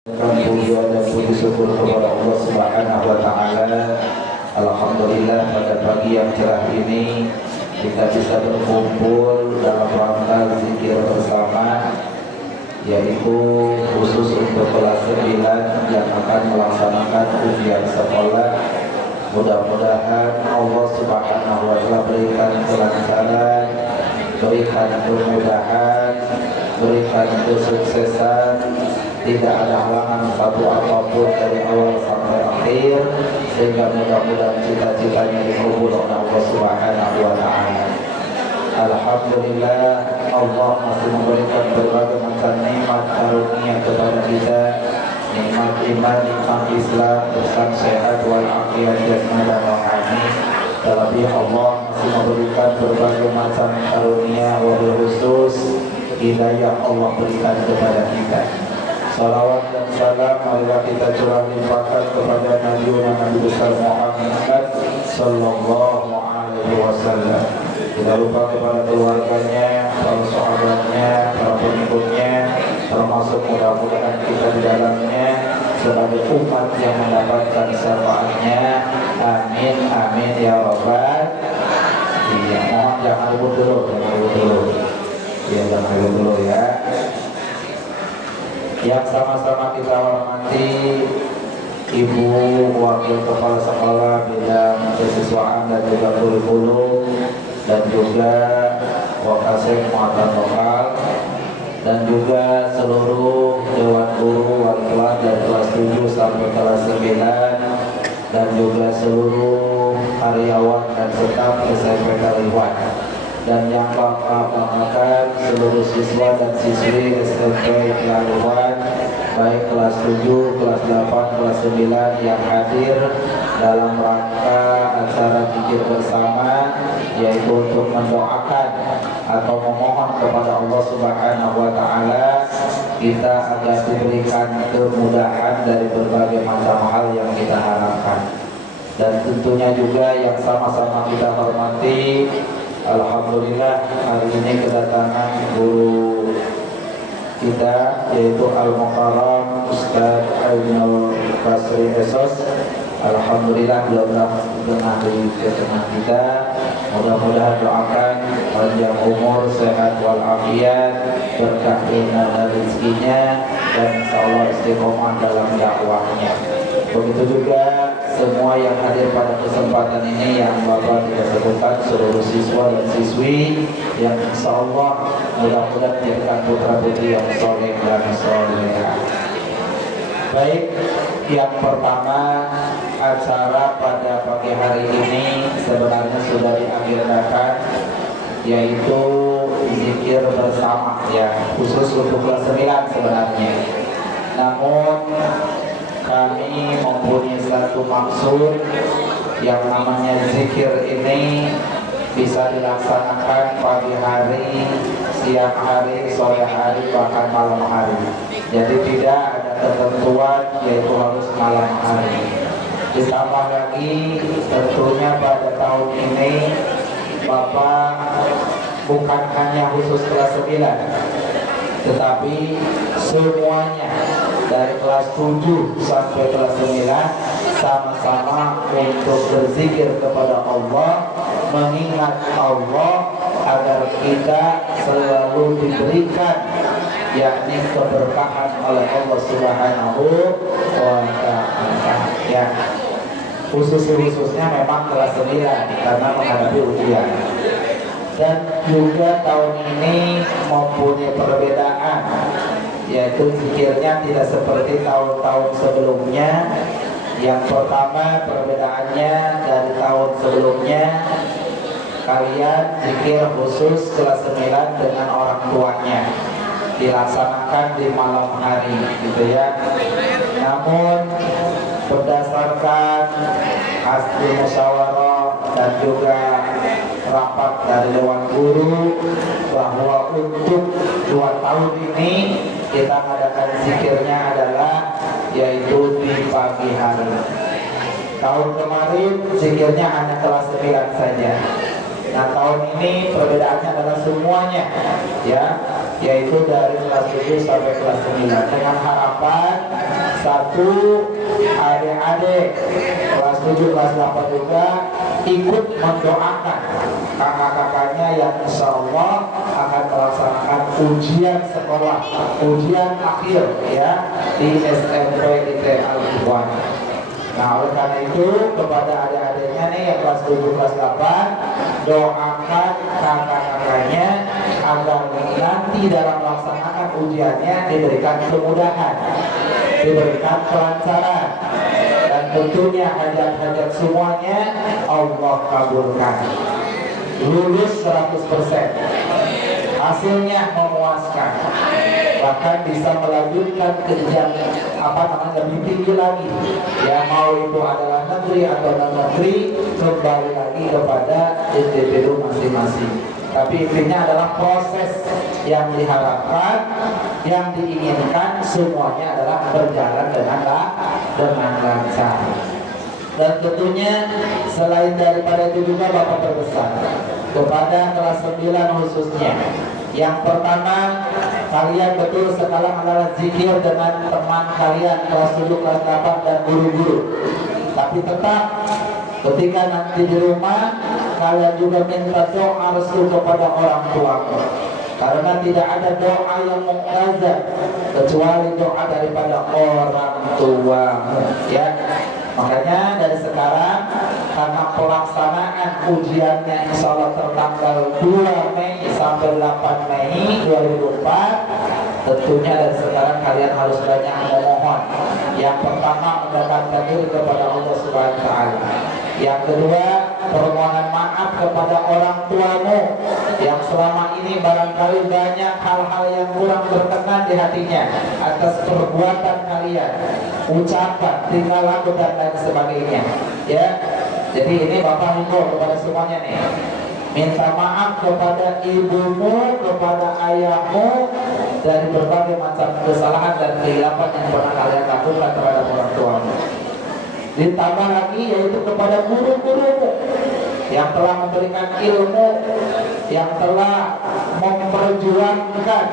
Puja dan puji syukur kepada Allah Subhanahu wa taala. Alhamdulillah pada pagi yang cerah ini kita bisa berkumpul dalam rangka zikir bersama, yaitu khusus untuk kelas 9 yang akan melaksanakan ujian sekolah. Mudah-mudahan Allah Subhanahu wa taala berikan kelancaran, berikan kemudahan, berikan kesuksesan, tidak ada halangan satu apapun dari awal sampai akhir, sehingga mudah-mudahan cita-citanya dikabul oleh Allah Subhanahu wa taala. Alhamdulillah, Allah masih memberikan berbagai macam nikmat karunia kepada kita, nikmat iman, nikmat Islam, bersama sehat wal afiat jasmani dan rohani. Terlebih Allah masih memberikan berbagai macam karunia, wabil khusus hidayah Allah berikan kepada kita. Salawat dan salam marilah kita curah limpahkan kepada Nabi besar Muhammad sallallahu alaihi wasallam. Tidak lupa kepada keluarganya, para sahabatnya, para pengikutnya, termasuk mudah-mudahan kita di dalamnya sebagai umat yang mendapatkan syafaatnya. Amin amin ya rabbal. Iya, mohon jangan ribut dulu. Ya, jangan ribut dulu ya. Yang sama-sama kita hormati Ibu Wakil Kepala Sekolah Bidang Kesiswaan dan juga Kurikulum, dan juga Wakasek Muatan Lokal, dan juga seluruh Dewan Guru wali kelas dari kelas 7 sampai kelas 9, dan juga seluruh karyawan dan staf SMP Kaliwan, dan yang banggakan seluruh siswa dan siswi SMP Kaliwan, baik kelas 7, kelas 8, kelas 9 yang hadir dalam rangka acara zikir bersama, yaitu untuk mendoakan atau memohon kepada Allah Subhanahu wa taala kita agar diberikan kemudahan dari berbagai macam hal yang kita harapkan. Dan tentunya juga yang sama-sama kita hormati, alhamdulillah hari ini kedatangan guru kita, yaitu Al-Mukarram Ustaz Ainul Basri Esos. Alhamdulillah beliau benar di tengah kita. Mudah-mudahan doakan panjang umur, sehat walafiat, berkah ilmu dan rezekinya, dan insyaallah istiqomah dalam dakwahnya. Begitu juga semua yang hadir pada kesempatan ini yang Bapak tidak sebutkan, seluruh siswa dan siswi yang insyaallah mudah-mudahan menjadikan putra putri yang soleh dan solehah. Baik, yang pertama, acara pada pagi hari ini sebenarnya sudah diagendakan, yaitu zikir bersama, ya, khusus untuk kelas 9 sebenarnya. Namun kami mempunyai satu maksud, yang namanya zikir ini bisa dilaksanakan pagi hari, siang hari, sore hari, bahkan malam hari. Jadi tidak ada ketentuan yaitu harus malam hari. Ditambah lagi tentunya pada tahun ini Bapak bukan hanya khusus kelas 9, tetapi semuanya dari kelas 7 sampai kelas 9 sama-sama untuk berzikir kepada Allah, mengingat Allah agar kita selalu diberikan yakni keberkahan oleh Allah Subhanahu wa taala. Ya, khususnya memang kelas 9 karena menghadapi ujian. Dan juga tahun ini mempunyai perbedaan, yaitu zikirnya tidak seperti tahun-tahun sebelumnya. Yang pertama, perbedaannya dari tahun sebelumnya, kalian zikir khusus kelas 9 dengan orang tuanya dilaksanakan di malam hari, gitu ya. Namun berdasarkan hasil musyawarah dan juga rapat dari Dewan Guru, bahwa untuk 2 tahun ini kita mengadakan zikirnya adalah yaitu di pagi hari. Tahun kemarin zikirnya hanya kelas 9 saja. Nah, tahun ini perbedaannya adalah semuanya, ya. yaitu dari kelas 7 sampai kelas 9, dengan harapan satu adik-adik kelas 7 kelas 8 juga ikut mendoakan kakak-kakaknya yang insya Allah akan melaksanakan ujian sekolah, ujian akhir ya di SMP IT Al-Ikhwan. Nah, oleh karena itu kepada adik-adiknya nih yang kelas 7 kelas 8, doakan kakak-kakaknya agar nanti dalam melaksanakan ujiannya diberikan kemudahan, diberikan kelancaran, dan tentunya hajat-hajat semuanya Allah kabulkan. Lulus 100%, hasilnya memuaskan, bahkan bisa melanjutkan ke jenjang lebih tinggi lagi. Ya, mau itu adalah negeri atau non negeri, kembali lagi kepada individu masing-masing. Tapi intinya adalah proses yang diharapkan, yang diinginkan semuanya adalah berjalan dengan lancar. Dan tentunya selain daripada itu juga Bapak berpesan kepada kelas 9 khususnya. Yang pertama, kalian betul sekarang adalah zikir dengan teman kalian kelas 7, kelas 8 dan guru-guru. Tapi tetap ketika nanti di rumah kalian juga minta doa restu kepada orang tua. Karena tidak ada doa yang mukazab kecuali doa daripada orang tua. Ya. Makanya dari sekarang, karena pelaksanaan ujiannya insya Allah tertanggal 2 Mei sampai 8 Mei 2004, tentunya dari sekarang kalian harus banyak memohon. Yang pertama, mendekatkan diri kepada Allah Subhanahu wa Ta'ala. Yang kedua, permohonan maaf kepada orang tuamu yang selama ini barangkali banyak hal-hal yang kurang berkenan di hatinya atas perbuatan kalian, ucapan, tingkah laku dan lain sebagainya. Ya, jadi ini Bapak himbau kepada semuanya nih, minta maaf kepada ibumu, kepada ayahmu dari berbagai macam kesalahan dan kehilapan yang pernah kalian lakukan terhadap orang tuamu. Ditambah lagi yaitu kepada guru-gurumu yang telah memberikan ilmu, yang telah memperjuangkan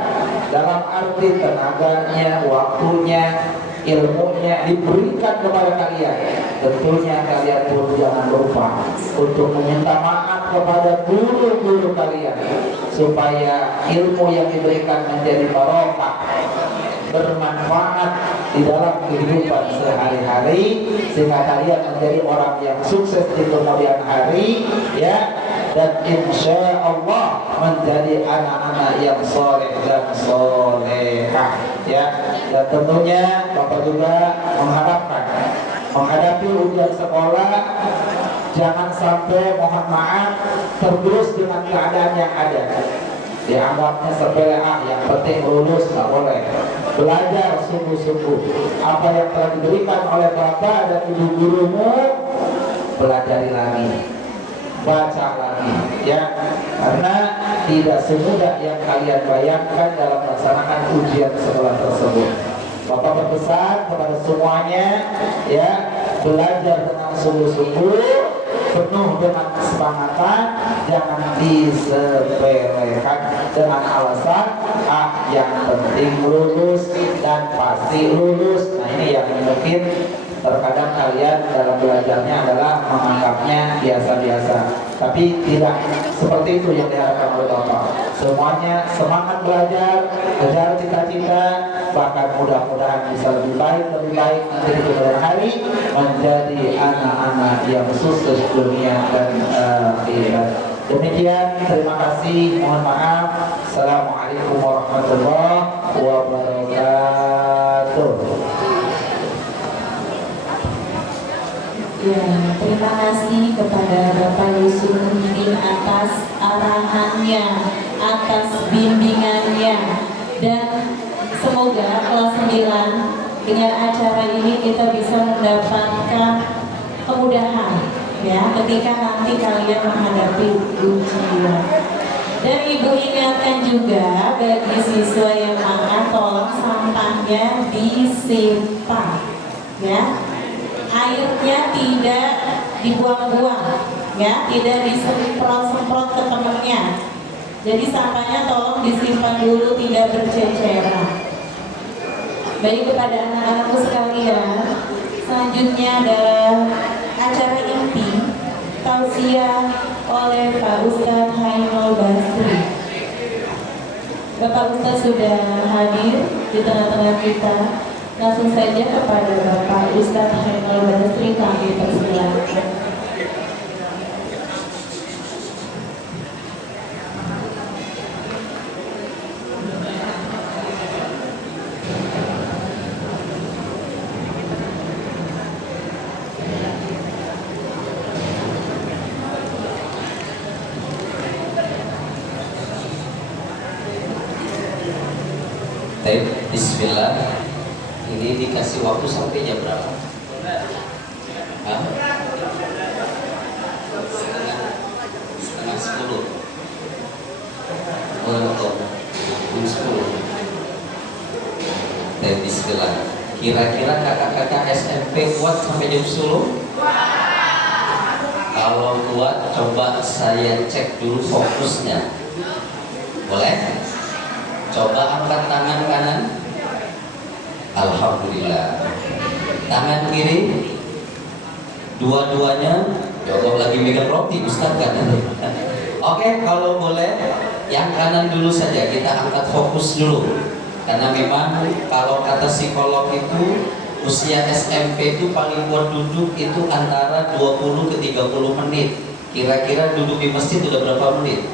dalam arti tenaganya, waktunya, ilmunya diberikan kepada kalian. Tentunya kalian pun jangan lupa untuk meminta maaf kepada guru-guru kalian supaya ilmu yang diberikan menjadi barokah, bermanfaat di dalam kehidupan sehari-hari, sehingga kalian menjadi orang yang sukses di kemudian hari, ya, dan insya Allah menjadi anak-anak yang soleh dan solehah, ya. Dan tentunya Bapak juga mengharapkan menghadapi ujian sekolah jangan sampai, mohon maaf, tergerus dengan keadaan yang ada. Dianggapnya sepele, yang penting lulus, nggak boleh. Belajar sungguh-sungguh apa yang telah diberikan oleh bapak dan ibu gurumu, pelajari lagi, baca lagi, ya, karena tidak semudah yang kalian bayangkan dalam melaksanakan ujian sekolah tersebut. Bapak berpesan kepada semuanya, ya, belajar dengan sungguh-sungguh, penuh dengan kesemangatan, jangan disepelekan dengan alasan yang penting lulus dan pasti lulus. Nah, ini yang mungkin terkadang kalian dalam belajarnya adalah menganggapnya biasa-biasa, tapi tidak seperti itu yang diharapkan oleh Bapak. Semuanya semangat belajar, kejar cita-cita, bahkan mudah-mudahan bisa lebih baik nanti di kemudian hari menjadi anak-anak yang sukses dunia dan akhirat. Demikian, terima kasih, mohon maaf. Assalamualaikum warahmatullahi wabarakatuh. Ya, terima kasih kepada Bapak Yusuf Muhyiddin atas arahannya, atas bimbingannya, dan semoga kelas 9 dengan acara ini kita bisa mendapatkan kemudahan, ya, ketika nanti kalian menghadapi ujian. Dan Ibu ingatkan juga bagi siswa yang makan, tolong sampahnya disimpan, ya. Airnya tidak dibuang-buang, ya, tidak disemprot-semprot ke temennya. Jadi sampahnya tolong disimpan dulu, tidak berceceran. Baik, kepada anak-anakku sekalian, selanjutnya adalah acara inti tausiah oleh Pak Ustadz Hainul Basri. Bapak Ustadz sudah hadir di tengah-tengah kita. Langsung saja kepada Bapak Ustadz Hainul Basri kami persilakan. Bismillah. Ini dikasih waktu sampai jam berapa? Hah? Setengah 10. Untuk jam 10. Bismillah. Kira-kira kakak-kakak SMP kuat sampai jam 10? Kalau kuat, coba saya cek dulu fokusnya. Boleh? Coba angkat tangan kanan. Alhamdulillah. Tangan kiri. Dua-duanya. Ya Allah, lagi megang roti Ustaz kan. Oke, kalau boleh yang kanan dulu saja, kita angkat fokus dulu. Karena memang kalau kata psikolog itu usia SMP itu paling kuat duduk itu antara 20 ke 30 menit. Kira-kira duduk di masjid udah berapa menit?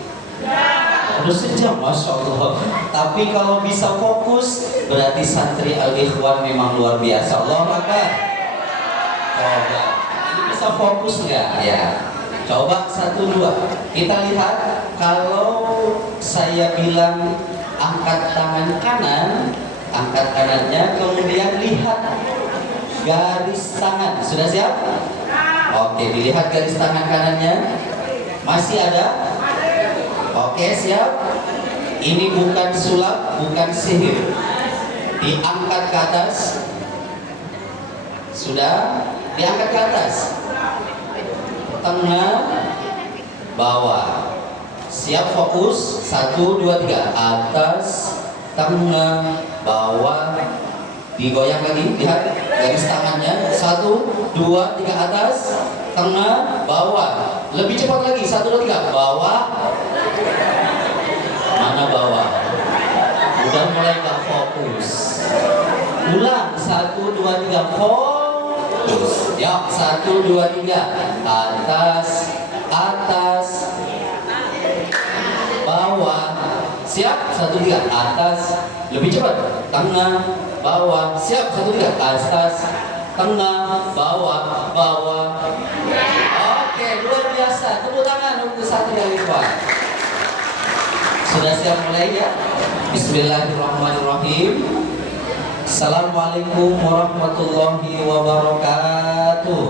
Udah sejam, Masya Allah. Tapi kalau bisa fokus, berarti santri al-ikhwan memang luar biasa. Allah Akbar. Coba, ini bisa fokus nggak? Ya. Coba 1, 2. Kita lihat, kalau saya bilang angkat tangan kanan, angkat kanannya, kemudian lihat garis tangan. Sudah siap? Oke, dilihat garis tangan kanannya. Masih ada? Oke, siap. Ini bukan sulap, bukan sihir. Diangkat ke atas. Sudah? Diangkat ke atas. Tengah, bawah. Siap, fokus. 1, 2, 3. Atas, tengah, bawah. Digoyang lagi, lihat garis tangannya. 1, 2, 3, atas, tengah, bawah. Lebih cepat lagi, 1, 2, 3, bawah. Mana bawah? Udah mulai gak fokus. Ulang, 1, 2, 3, fokus. Ya, 1, 2, 3, atas, atas, bawah. Siap, 1, 2, 3, atas. Lebih cepat, tengah, bawah. Siap, 1, 2, 3, atas, tengah, bawah, bawah. Oke, luar biasa. Tepuk tangan untuk santri al-ikhwan. Sudah siap mulai ya? Bismillahirrahmanirrahim. Assalamualaikum warahmatullahi wabarakatuh.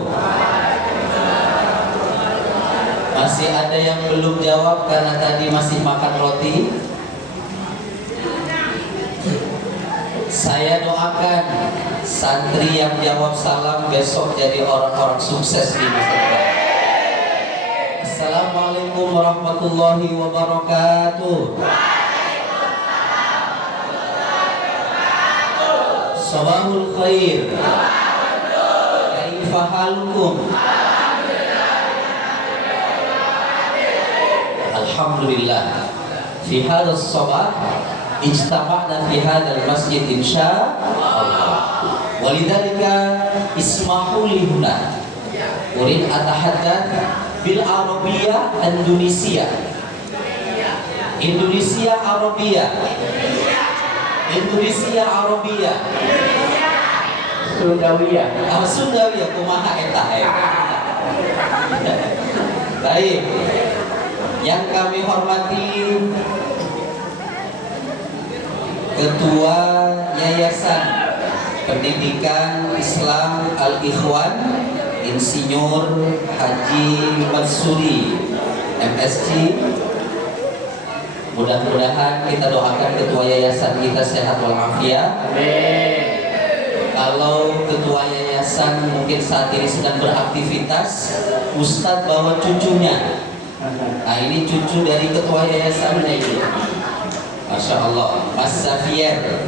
Masih ada yang belum jawab karena tadi masih makan roti? Saya doakan santri yang jawab salam besok jadi orang-orang sukses di masa depan. Assalamualaikum warahmatullahi wabarakatuh. Sabahul khair. Kaifa halukum? Alhamdulillah. Fi hadzal sabah ijtama'na fi hadzal masjid insyaallah. Walidzalika ismahu li huna. Urid atahaddath bil Arabiyah Indonesia. Indonesia Arabia. Indonesia Arabia. Sundawiyah. Sundawiyah kumaha eta Baik. Yang kami hormati Ketua Yayasan Pendidikan Islam Al-Ikhwan Insinyur Haji Mansuri MSc. Mudah-mudahan kita doakan ketua yayasan kita sehat walafiat. Kalau ketua yayasan mungkin saat ini sedang beraktivitas, Ustadz bawa cucunya Nah ini cucu dari ketua yayasannya ini. Masya Allah, Mas Xavier.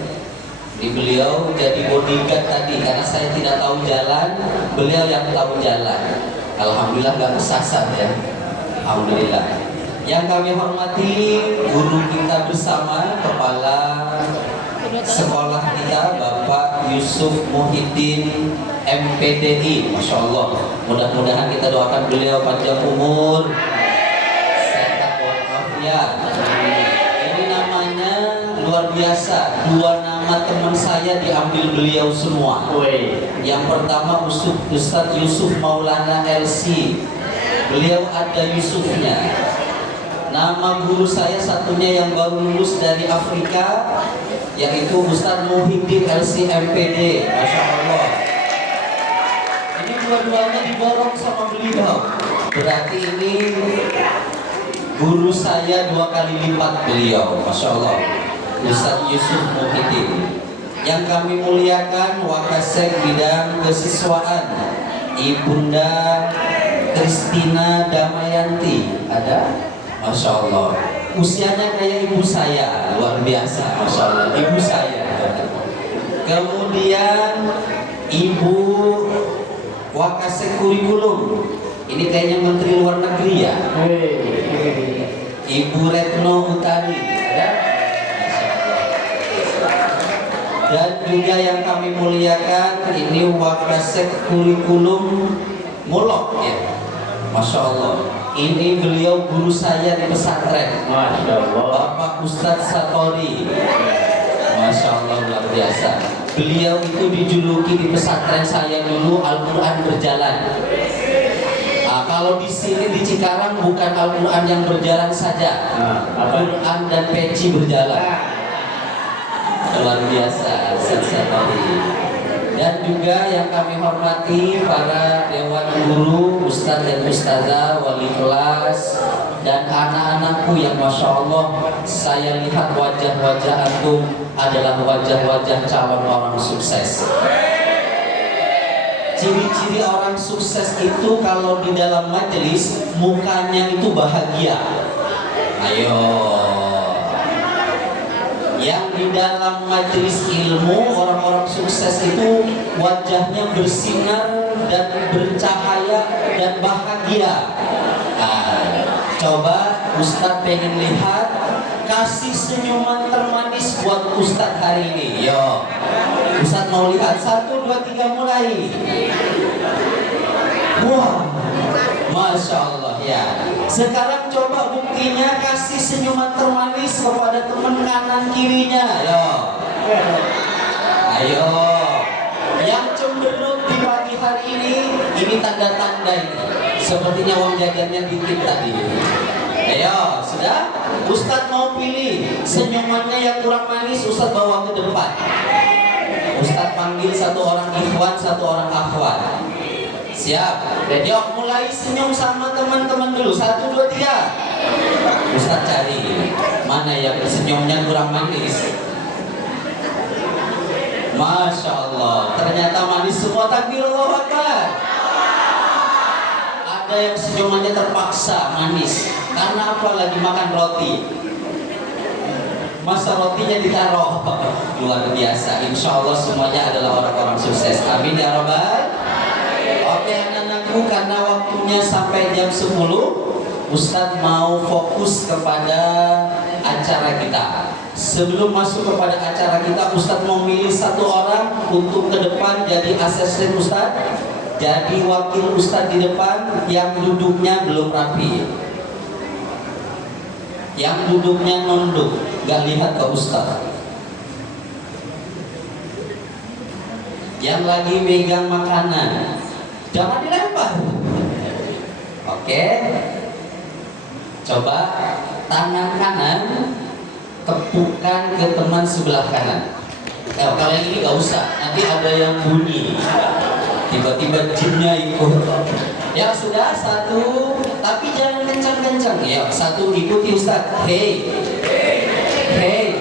Di beliau jadi bodyguard tadi karena saya tidak tahu jalan, beliau yang tahu jalan. Alhamdulillah gak kesasar ya. Alhamdulillah. Yang kami hormati guru kita bersama, kepala sekolah kita Bapak Yusuf Muhyiddin MPDI. Masya Allah. Mudah-mudahan kita doakan beliau panjang umur, sehat walafiat. Ini namanya luar biasa. Dua nama teman saya diambil beliau semua. Yang pertama Ustadz Yusuf Maulana LC. Beliau ada Yusufnya. Nama guru saya satunya yang baru lulus dari Afrika, yaitu Ustadz Muhyiddin LC MPD. Masya Allah. Ini dua-duanya didorong sama beliau. Berarti ini guru saya 2 kali lipat beliau. Masya Allah. Ustadz Yusuf Muhyiddin. Yang kami muliakan Wakasek bidang kesiswaan Ibunda Kristina Damayanti. Ada? Masya Allah. Usianya kayak ibu saya. Luar biasa. Masya Allah. Ibu saya. Kemudian Ibu Wakasek Kurikulum. Ini kayaknya Menteri Luar Negeri ya. Ibu Retno Utari. Ada? Dan juga yang kami muliakan ini Wakasek Kurikulum Mulok ya. Masya Allah. Ini beliau guru saya di pesantren. Masya Allah. Bapak Ustadz Satori. Masya Allah luar biasa. Beliau itu dijuluki di pesantren saya dulu Al-Quran berjalan. Nah, kalau di sini di Cikarang bukan Al-Quran yang berjalan saja, Al-Quran dan peci berjalan. Luar biasa, Satori. Dan juga yang kami hormati para dewan guru, ustadz dan ustazah, wali kelas, dan anak-anakku yang Masya Allah saya lihat wajah-wajah antum adalah wajah-wajah calon orang sukses. Ciri-ciri orang sukses itu kalau di dalam majelis mukanya itu bahagia. Ayo. Yang di dalam majelis ilmu orang-orang sukses itu wajahnya bersinar dan bercahaya dan bahagia. Nah, coba Ustadz pengen lihat, kasih senyuman termanis buat Ustadz hari ini. Yo, Ustadz mau lihat 1, 2, 3 mulai. Wah, Masya Allah ya. Sekarang coba buktinya, kasih senyuman termanis kepada teman kanan kirinya. Yo. Ayo. Yang cemberut di pagi hari ini tanda-tanda ini. Sepertinya uang jajannya dikit tadi. Ayo, sudah? Ustadz mau pilih senyumannya yang kurang manis, Ustadz bawa ke depan. Ustadz panggil 1 orang ikhwan, 1 orang akhwat. Siap. Yuk mulai senyum sama teman-teman dulu. 1, 2, 3. Ustadz cari mana yang senyumnya kurang manis. Masya Allah. Ternyata manis semua. Takbir Allahu Akbar. Ada yang senyumannya terpaksa manis. Karena apa? Lagi makan roti. Masa rotinya ditaruh. Luar biasa. Insya Allah semuanya adalah orang-orang sukses. Amin ya Rabbal. Oke anak-anakku, karena waktunya sampai jam 10, Ustadz mau fokus kepada acara kita. Sebelum masuk kepada acara kita, Ustadz mau milih 1 orang untuk ke depan jadi asisten Ustadz, jadi wakil Ustadz di depan yang duduknya belum rapi, yang duduknya nunduk, gak lihat ke Ustadz, yang lagi megang makanan jangan dilempar. Oke. Coba tangan kanan tepukan ke teman sebelah kanan. Kalau yang ini gak usah, nanti ada yang bunyi. Tiba-tiba jinnya ikut. Ya sudah, 1, tapi jangan kencang-kencang. Ya, 1 ikuti Ustaz. Hey. Hey.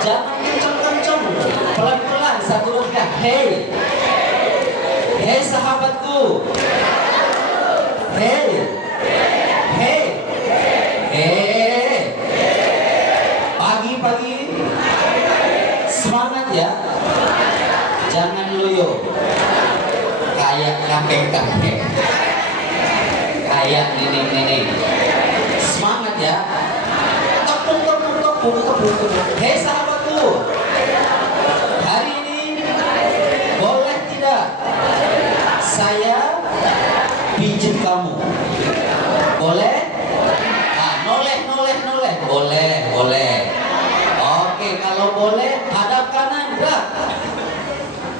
Jangan kencang-kencang. Pelan-pelan, 1 langkah. Hey. Hei sahabatku. Hei. Hei. kayak kakek-kakek, kayak nenek-nenek. Semangat ya. Tepuk, tepuk, tepuk, tepuk, tepuk. Hei sahabatku, hari ini boleh tidak saya pijit kamu? Boleh? Ah, noleh, noleh, noleh. Boleh, boleh. Oke, kalau boleh hadap kanan, gerak.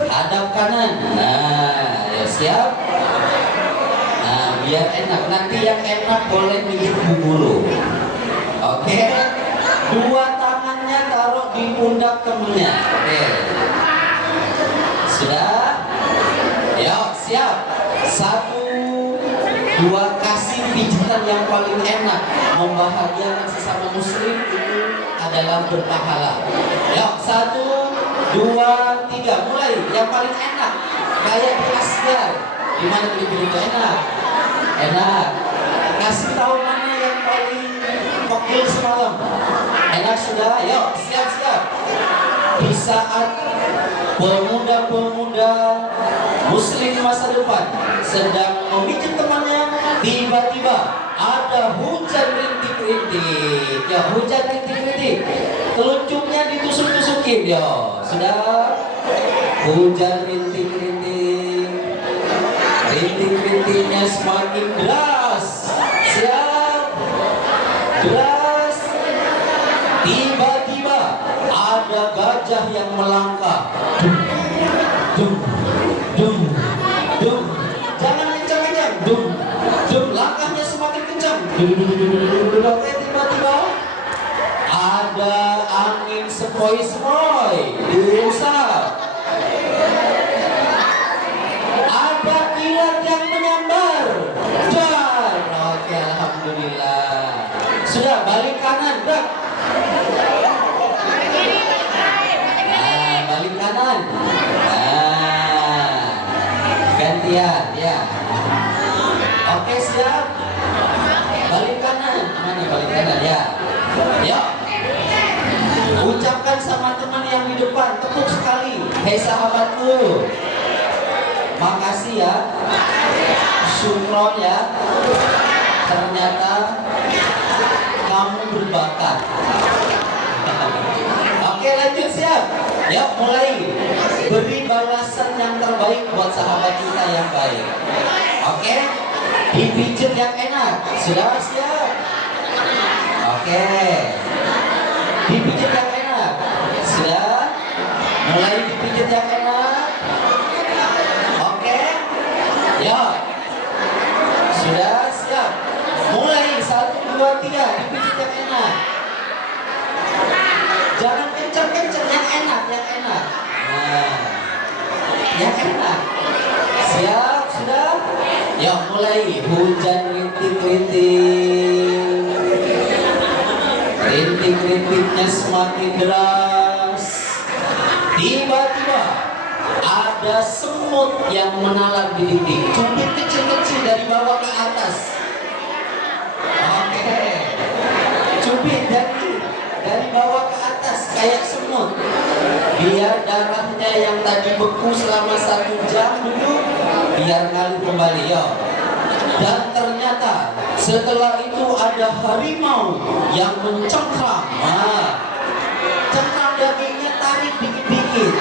Hadap kanan. Nah, ya siap. Nah, biar enak. Nanti yang enak boleh pijit bubulu. Oke. Dua tangannya taruh di pundak temennya. Oke. Sudah? Ya, siap. Satu, dua, kasih pijitan yang paling enak. Membahagiakan sesama muslim itu adalah berpahala. Ya, satu, dua, tiga, mulai. Yang paling enak kayak di Asgar. Gimana itu enak? Enak. Kasih tahu mana yang paling pokil semalam. Enak sudah? Yuk, siap-siap. Di saat pemuda-pemuda muslim masa depan sedang memijit temannya, tiba-tiba ada hujan rintik-rintik. Ya, hujan rintik-rintik. Telunjuknya ditusuk-tusukin. Ya, sudah. Hujan rintik-rintik. Rintik-rintiknya semakin deras. Siap. Deras. Tiba-tiba ada gajah yang melangkah. Dum, dum, dum. Jangan kencang-kencang. Dum, dum. Langkahnya semakin kencang. Oke, tiba-tiba ada angin sepoi-sepoi. Diusap. Ada kilat yang menyambar. Dar. Oke, alhamdulillah. Sudah, balik kanan, gerak. Nah, balik kanan. Nah, gantian, ya. Oke, siap. Balik kanan. Mana balik kanan, ya. Yuk. Ucapkan sama teman yang di depan, tepuk sekali. Hei sahabatku, makasih ya. Syukron ya. Ternyata kamu berbakat. Oke, lanjut, siap. Yuk, mulai. Beri balasan yang terbaik buat sahabat kita yang baik. Oke. Dipijit yang enak. Sudah, siap. Oke. Dipijit yang enak. Sudah. Mulai dipijit yang enak. Oke. Yuk. Sudah, siap. Mulai 1, 2, 3. Dipijit yang enak. Jangan kencang-kencang, yang enak, yang enak. Nah, yang enak. Siap, sudah. Yuk, mulai. Hujan rintik-rintik. Rintik-rintiknya semakin deras. Tiba-tiba ada semut yang menalar di dinding. Cubit kecil-kecil dari bawah ke atas. Oke. Cubit dari bawah ke atas kayak semut. Biar darahnya yang tadi beku selama 1 jam dulu biar ngalir kembali. Yo. Dan ternyata setelah itu ada harimau yang mencengkram. Nah, cengkram dagingnya, tarik dikit-dikit.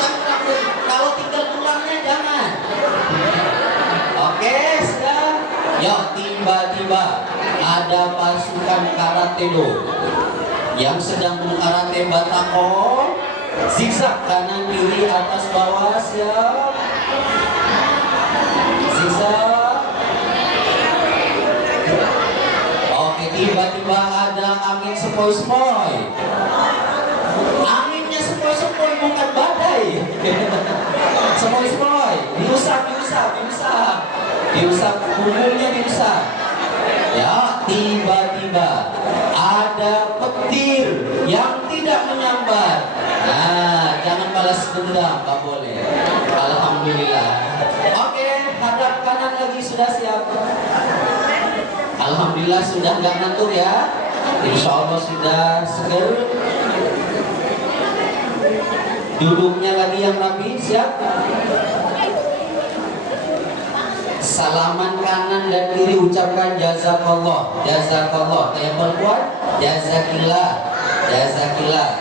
Cengkram, kalau tinggal tulangnya jangan. Oke, sudah. Yo, tiba-tiba ada pasukan karate do yang sedang mengkarate batako, zigzag kanan kiri atas bawah, siap. Zigzag. Oke, tiba-tiba ada angin sepoi-sepoi. Anginnya sepoi-sepoi, bukan badai. Sepoi-sepoi, diusap, punggungnya diusap. Ya, tiba-tiba ada petir yang tidak menyambar. Nah, jangan balas dendam, nggak boleh. Alhamdulillah. Oke, hadap kanan lagi, sudah siap. Alhamdulillah sudah nggak ngantuk ya. Insya Allah sudah seger. Duduknya lagi yang rapi, siap? Salaman kanan dan kiri ucapkan jazakallah, jazakallah. Kayak perempuan, jazakillah, jazakillah.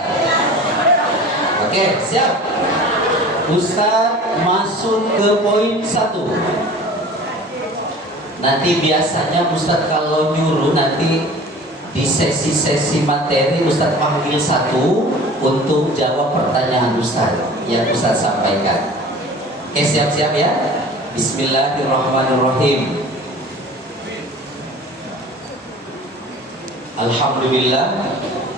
Oke, siap. Ustaz masuk ke poin 1. Nanti biasanya Ustaz kalau nyuruh nanti di sesi-sesi materi Ustaz panggil satu untuk jawab pertanyaan Ustaz yang Ustaz sampaikan. Oke, siap-siap ya. Bismillahirrahmanirrahim. Alhamdulillah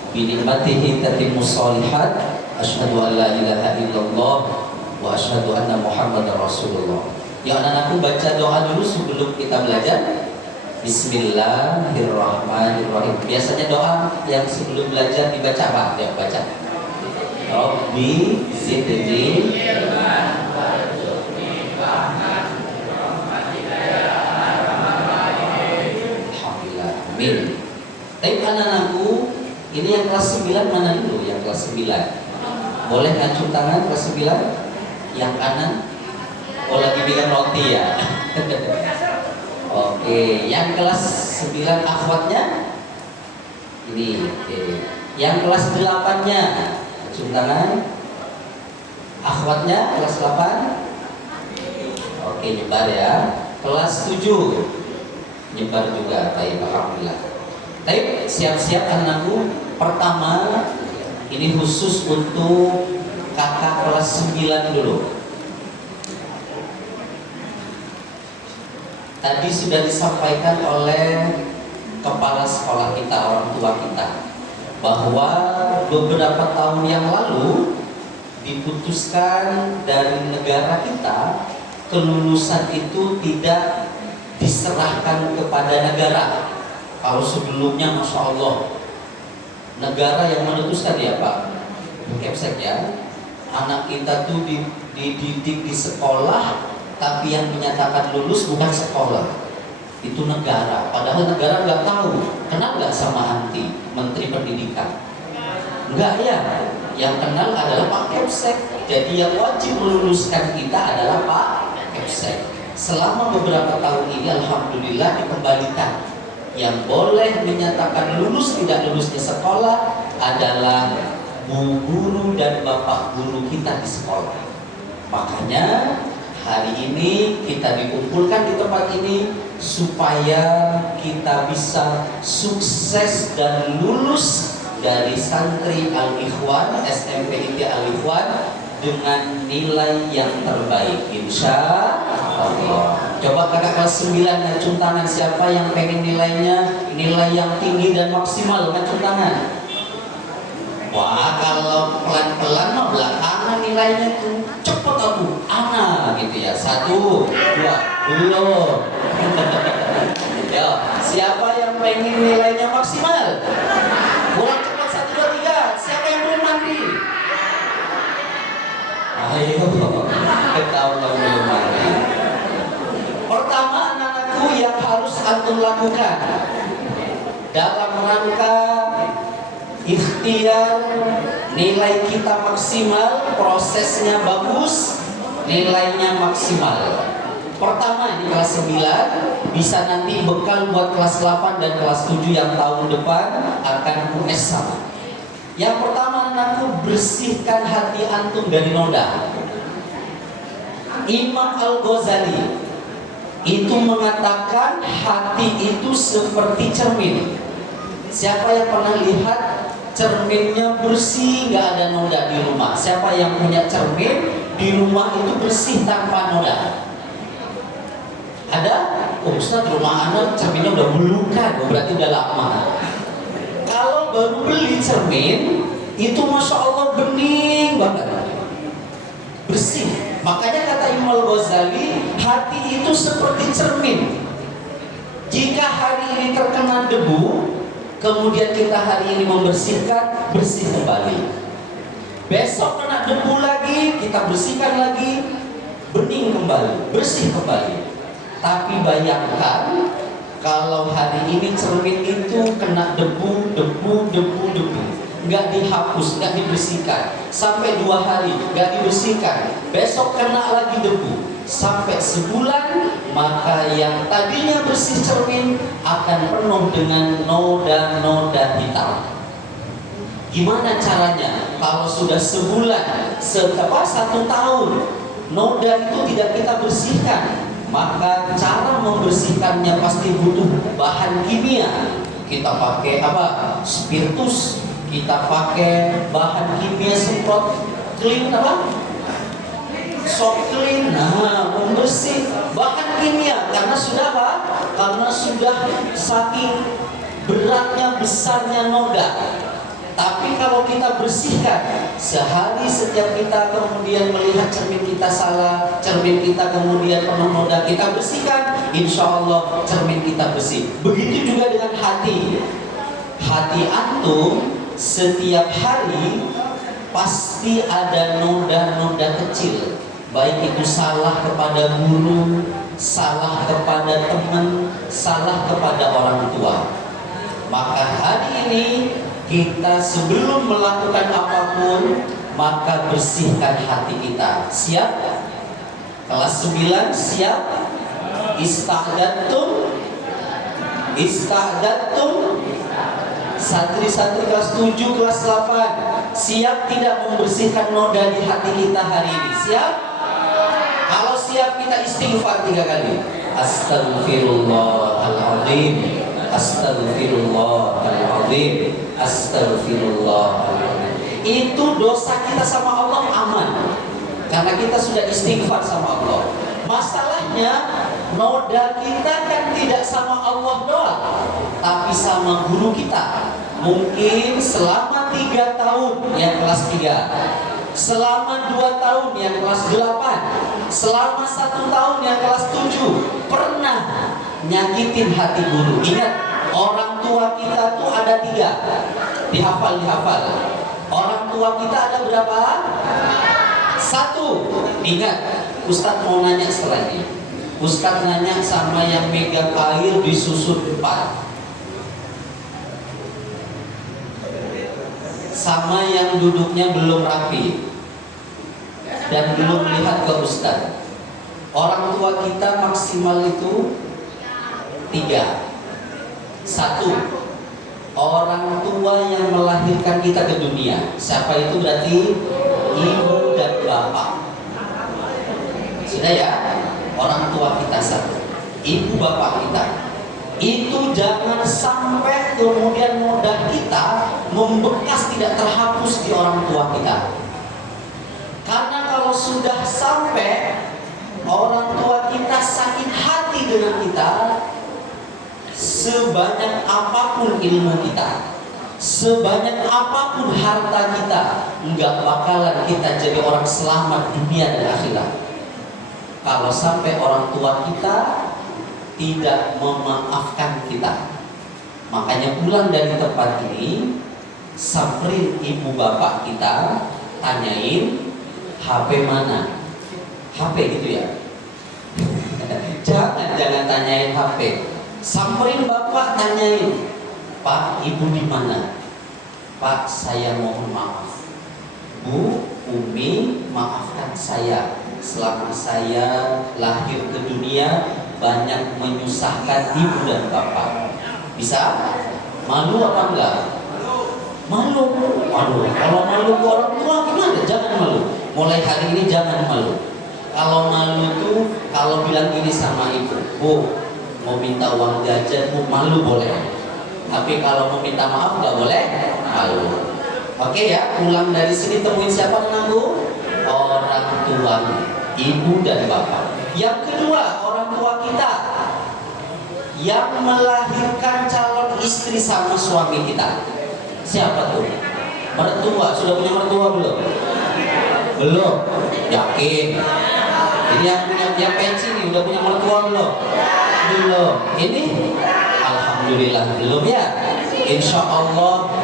binikmatihi tatimmus shalihat. Asyhadu an la ilaha illallah wa asyhadu anna Muhammadar Rasulullah. Ya anak-anakku, baca doa dulu sebelum kita belajar. Bismillahirrahmanirrahim. Biasanya doa yang sebelum belajar dibaca apa? Ya, baca. Rabbi zidni Alhamdulillah. Amin. Tapi anak-anakku, ini yang kelas 9 mana dulu? Yang kelas 9. Boleh ngacung tangan kelas 9? Yang kanan? Oh, lagi bikin roti ya. Oke, yang kelas 9 akhwatnya ini. Oke. Yang kelas 8-nya acung tangan. Akhwatnya kelas 8. Oke, nyebar ya. Kelas 7 nyebar juga. Baik, alhamdulillah. Baik, siap-siap anakku. Pertama, ini khusus untuk kakak kelas 9 dulu. Tadi sudah disampaikan oleh kepala sekolah kita, orang tua kita, bahwa beberapa tahun yang lalu diputuskan dari negara kita kelulusan itu tidak diserahkan kepada negara. Kalau sebelumnya Masya Allah negara yang memutuskan ya Pak Kepsek ya, anak kita tuh dididik di sekolah, tapi yang menyatakan lulus bukan sekolah, itu negara. Padahal negara nggak tahu, kenal nggak sama Anti, Menteri Pendidikan? Enggak ya, yang kenal adalah Pak Kepsek. Jadi yang wajib meluluskan kita adalah Pak Kepsek. Selama beberapa tahun ini alhamdulillah dikembalikan. Yang boleh menyatakan lulus tidak lulusnya sekolah adalah bu guru dan bapak guru kita di sekolah. Makanya hari ini kita dikumpulkan di tempat ini supaya kita bisa sukses dan lulus dari santri Al-Ikhwan, SMP ITI Al-Ikhwan dengan nilai yang terbaik, insya Allah. Coba kakak kelas 9 ngacung tangan, siapa yang pengen nilainya nilai yang tinggi dan maksimal, ngacung tangan. Wah, kalau pelan-pelan mah belakangan nilainya tuh cepet aku, ana gitu ya. 1, 2, belum. Yo, siapa yang pengen nilainya maksimal? Kurang cepat, 1, 2, 3. Siapa yang belum mandi? Ayo, ketahuan belum mandi. Pertama, anak-anakku yang harus antum lakukan dalam rangka ikhtiar nilai kita maksimal, prosesnya bagus, nilainya maksimal. Pertama, di kelas 9 bisa nanti bekal buat kelas 8 dan kelas 7 yang tahun depan akan US sama. Yang pertama, anakku, bersihkan hati antum dari noda. Imam Al-Ghazali itu mengatakan hati itu seperti cermin. Siapa yang pernah lihat cerminnya bersih, nggak ada noda di rumah? Siapa yang punya cermin di rumah itu bersih tanpa noda? Ada? Oh Ustaz, rumah anak cerminnya udah melukat, berarti udah lama. Kalau baru beli cermin itu Masya Allah bening banget, bersih. Makanya kata Imam Al-Ghazali, hati itu seperti cermin. Jika hari ini terkena debu, kemudian kita hari ini membersihkan, bersih kembali. Besok kena debu lagi, kita bersihkan lagi, bening kembali, bersih kembali. Tapi bayangkan kalau hari ini cermin itu kena debu, nggak dihapus, nggak dibersihkan, sampai 2 hari nggak dibersihkan, besok kena lagi debu, sampai sebulan, maka yang tadinya bersih cermin akan penuh dengan noda-noda hitam. Gimana caranya? Kalau sudah sebulan, 1 tahun, noda itu tidak kita bersihkan, maka cara membersihkannya pasti butuh bahan kimia. Kita pakai apa? Spiritus. Kita pakai bahan kimia semprot clean apa? Soft clean. Nah, membersih bahan kimia karena sudah apa? Karena sudah saking beratnya, besarnya noda. Tapi kalau kita bersihkan sehari, setiap kita kemudian melihat cermin kita salah, cermin kita kemudian penuh noda, kita bersihkan, insya Allah cermin kita bersih. Begitu juga dengan hati. Hati antum setiap hari pasti ada noda-noda kecil, baik itu salah kepada guru, salah kepada teman, salah kepada orang tua. Maka hari ini kita sebelum melakukan apapun, maka bersihkan hati kita. Siap? Kelas 9 siap? Ista'datum? Santri-santri kelas 7, kelas 8 siap tidak membersihkan noda di hati kita hari ini? Siap? Kalau siap kita istighfar 3 kali. Astaghfirullahaladzim, Astaghfirullahaladzim, Astaghfirullahaladzim. Itu dosa kita sama Allah aman, karena kita sudah istighfar sama Allah. Masalahnya noda kita kan tidak sama Allah doang, tapi sama guru kita. Mungkin selama 3 tahun yang kelas 3, selama 2 tahun yang kelas 8, selama 1 tahun yang kelas 7 pernah nyakitin hati guru. Ingat, orang tua kita tuh ada 3. Dihafal. Orang tua kita ada berapa? 1. Ingat, Ustadz mau nanya setelah ini. Ustadz nanya sama yang megang air disusut 4, sama yang duduknya belum rapi dan belum melihat ke Ustadz. Orang tua kita maksimal itu 3. 1, orang tua yang melahirkan kita ke dunia. Siapa itu? Berarti ibu dan bapak. Sudah ya? Orang tua kita 1, ibu bapak kita. Itu jangan sampai kemudian noda kita membekas, tidak terhapus di orang tua kita. Karena kalau sudah sampai orang tua kita sakit hati dengan kita, sebanyak apapun ilmu kita, sebanyak apapun harta kita, nggak bakalan kita jadi orang selamat dunia dan akhirat kalau sampai orang tua kita tidak memaafkan kita. Makanya pulang dari tempat ini, samperin ibu bapak kita, tanyain HP mana, HP gitu ya. Jangan tanyain HP. Samperin bapak, tanyain, Pak, ibu di mana? Pak, saya mohon maaf. Bu, Umi, maafkan saya. Selama saya lahir ke dunia banyak menyusahkan ibu dan bapak. Bisa? Malu apa enggak? Malu. Kalau malu ke orang tua gimana? Jangan malu. Mulai hari ini jangan malu. Kalau malu tuh kalau bilang gini sama ibu, Bu, mau minta uang jajan, Bu, malu boleh. Tapi kalau mau minta maaf nggak boleh, malu. Oke ya, pulang dari sini temuin siapa menanggung? Orang tua, ibu dan bapak. Yang kedua, orang tua kita yang melahirkan calon istri sama suami kita. Siapa tuh? Mertua. Sudah punya mertua belum? Belum. Yakin? Ini yang pensi nih udah punya mertua belum? Belum. Ini alhamdulillah belum ya. Insya Allah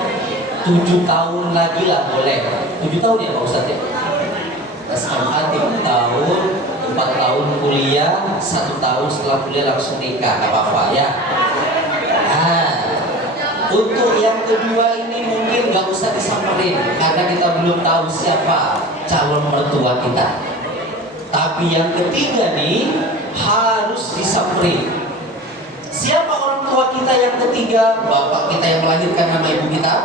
7 tahun lagi lah boleh. 7 tahun ya Pak Ustadz ya? SMA 3 tahun, 4 tahun kuliah, 1 tahun setelah kuliah langsung nikah, gak apa-apa ya. Nah, untuk yang kedua ini mungkin nggak usah disamperin karena kita belum tahu siapa calon mertua kita. Tapi yang ketiga nih harus disamperin. Siapa orang tua kita yang ketiga? Bapak kita yang melahirkan nama ibu kita.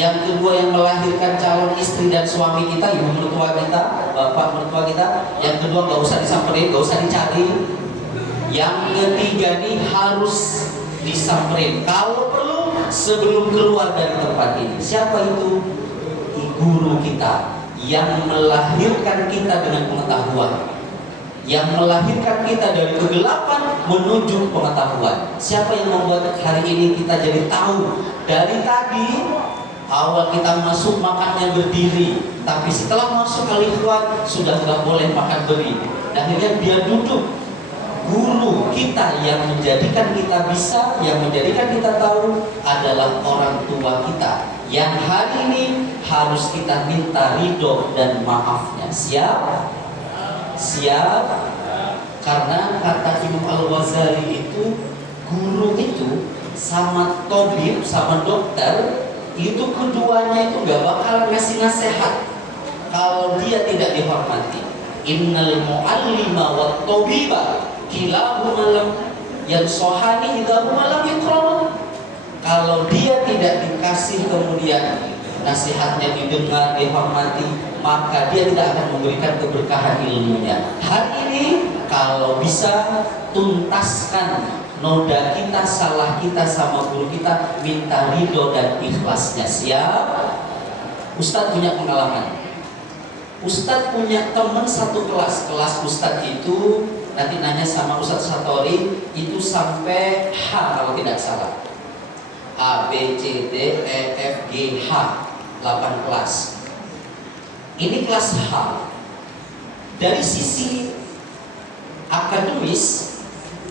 Yang kedua yang melahirkan calon istri dan suami kita, ibu mertua kita, bapak mertua kita. Yang kedua nggak usah disamperin, nggak usah dicari. Yang ketiga nih harus disamperin. Kalau perlu sebelum keluar dari tempat ini. Siapa itu? Guru kita yang melahirkan kita dengan pengetahuan, yang melahirkan kita dari kegelapan menuju pengetahuan. Siapa yang membuat hari ini kita jadi tahu? Dari tadi awal kita masuk makannya berdiri, tapi setelah masuk al-ikhwan sudah nggak boleh makan beri. Akhirnya dia duduk. Guru kita yang menjadikan kita bisa, yang menjadikan kita tahu adalah orang tua kita, yang hari ini harus kita minta ridho dan maafnya. Siap? Siap? Karena kata Imam Al-Ghazali itu, guru itu sama tabib, sama dokter, itu keduanya itu gak bakal ngasih nasihat kalau dia tidak dihormati. Innal mu'allima wa tabiba kilahuma lam yansohani idza huma lam yuqra. Kalau dia tidak dikasih kemudian nasihatnya didengar, dihormati, maka dia tidak akan memberikan keberkahan ilmunya. Hari ini kalau bisa tuntaskan noda kita, salah kita sama guru kita, minta ridho dan ikhlasnya. Siap? Ustadz punya pengalaman. Ustadz punya teman satu kelas. Kelas Ustadz itu nanti nanya sama Ustadz Satori, itu sampai H kalau tidak salah. A, B, C, D, E, F, G, H, 8 kelas. Ini kelas H. Dari sisi akademis,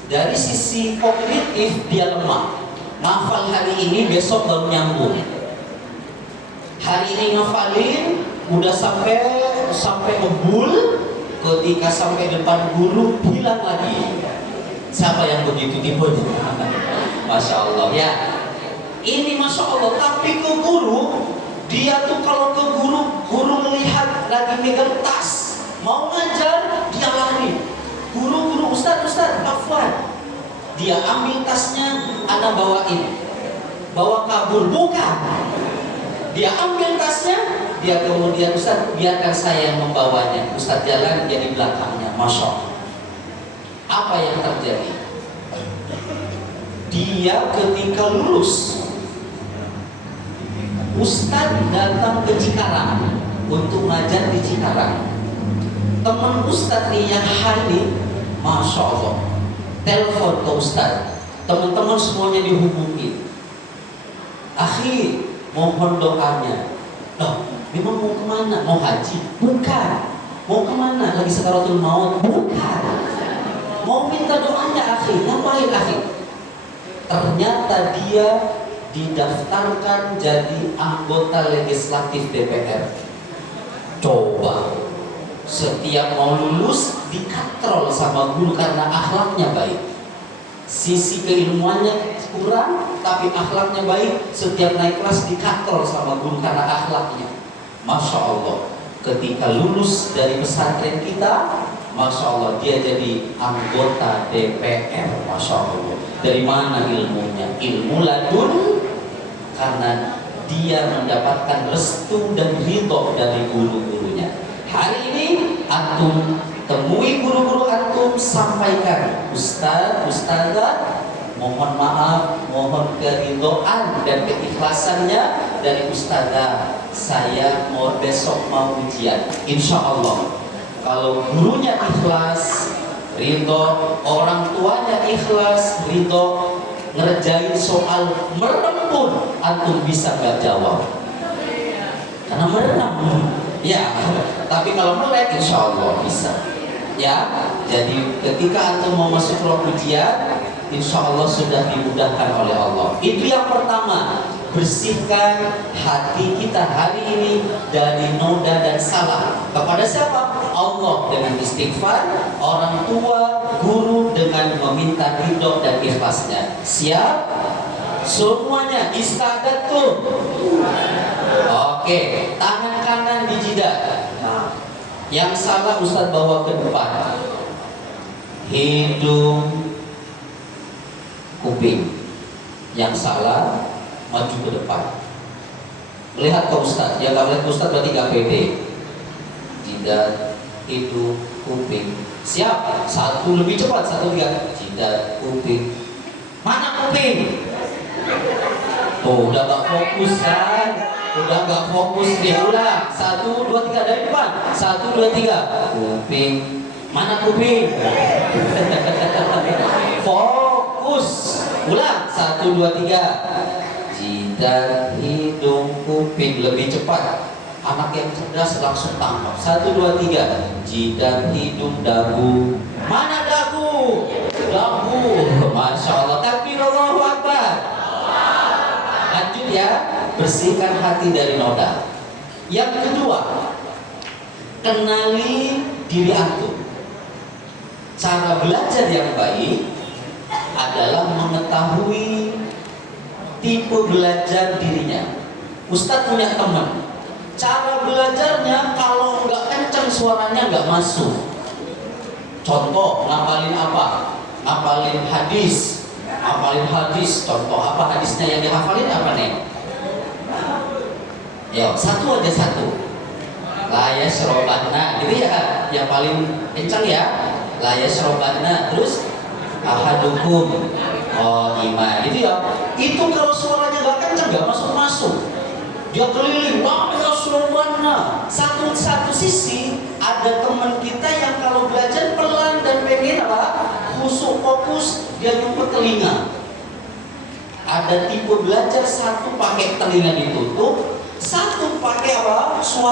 dari sisi kognitif dia lemah. Ngafal hari ini, besok baru nyambung. Hari ini ngafalin, udah sampai ngebul, ketika sampai depan guru hilang lagi. Siapa yang begitu tipenya? Masya Allah ya. Ini Masya Allah. Tapi ke guru, dia tuh kalau ke guru melihat lagi megang tas, mau ngajar, dia lari. Guru, Ustaz, afwan. Dia ambil tasnya, Anda bawain. Bawa kabur, bukan. Dia ambil tasnya, dia kemudian, Ustaz, biarkan saya yang membawanya. Ustaz jalan, dia di belakangnya. Masya Allah. Apa yang terjadi? Dia ketika lulus, Ustaz datang ke Cikarang untuk ngajar di Cikarang. Teman Ustaz nih yang hari, Masya Allah, telepon ke Ustaz. Teman-teman semuanya dihubungin. Akhi, mohon doanya. Loh, memang mau kemana? Mau haji? Bukan. Mau kemana? Lagi sakaratul maut? Bukan. Mau minta doanya akhi. Ngapain akhi? Ternyata dia didaftarkan jadi anggota legislatif DPR. Coba, setiap mau lulus dikatrol sama guru karena akhlaknya baik. Sisi keilmuannya kurang, tapi akhlaknya baik. Setiap naik kelas dikatrol sama guru karena akhlaknya. Masya Allah, ketika lulus dari pesantren kita, Masya Allah, dia jadi anggota DPR. Masya Allah. Dari mana ilmunya? Ilmu ladun, karena dia mendapatkan restu dan ridho dari guru-gurunya. Hari ini antum temui guru-guru antum, sampaikan, Ustazah, mohon maaf, mohon keridhaan dan keikhlasannya dari Ustazah. Saya mau besok mau ujian. Insya Allah, kalau gurunya ikhlas, ridho, orang tuanya ikhlas, ridho, ngerjain soal merem pun antum bisa nggak jawab karena merem ya, tapi kalau melek insya Allah bisa ya. Jadi ketika antum mau masuk ruang ujian, insya Allah sudah dimudahkan oleh Allah. Itu yang pertama, bersihkan hati kita hari ini dari noda dan salah. Kepada siapa? Allah dengan istighfar, orang tua, guru dengan meminta ridho dan ikhlasnya. Siap? Semuanya istadatum. Oke, tangan kanan di jidat. Yang salah Ustadz bawa ke depan. Hidung, kuping. Yang salah maju ke depan. Melihat ke Ustadz. Yang nggak melihat ke Ustadz berarti nggak pede. Jidat, hidung, kuping. Siap? Satu lebih cepat. Satu, tiga. Jidat, kuping. Mana kuping? Tuh, udah gak fokus kan? Udah gak fokus dia. Ulang. 1, 2, 3 dari depan. 1, 2, 3. Kuping. Mana kuping? Fokus. Ulang. 1, 2, 3. Jidat, hidung, kuping. Lebih cepat. Anak yang cerdas langsung tangkap. 1, 2, 3. Jidat, hidung, dagu. Mana dagu? Dagu. Masya Allah. Takbir, Allahu Akbar. Lanjut ya. Bersihkan hati dari noda. Yang kedua, kenali diri antum. Cara belajar yang baik adalah mengetahui tipe belajar dirinya. Ustadz punya teman. Cara belajarnya kalau nggak kenceng suaranya nggak masuk. Contoh, ngapalin apa? Ngapalin hadis. Ngapalin hadis. Contoh apa hadisnya yang dihafalin apa nih? Ya, satu aja satu. La yasrobanna, gitu ya. Yang paling kenceng ya. La yasrobanna. Terus ahadukum iman, gitu ya. Itu kalau suaranya nggak kenceng nggak masuk. Dia keliling, satu sisi ada teman kita yang kalau belajar pelan dan pengen apa? Khusyuk fokus, dia nyumput telinga. Ada tipe belajar satu pakai telinga ditutup, satu pakai apa? Suara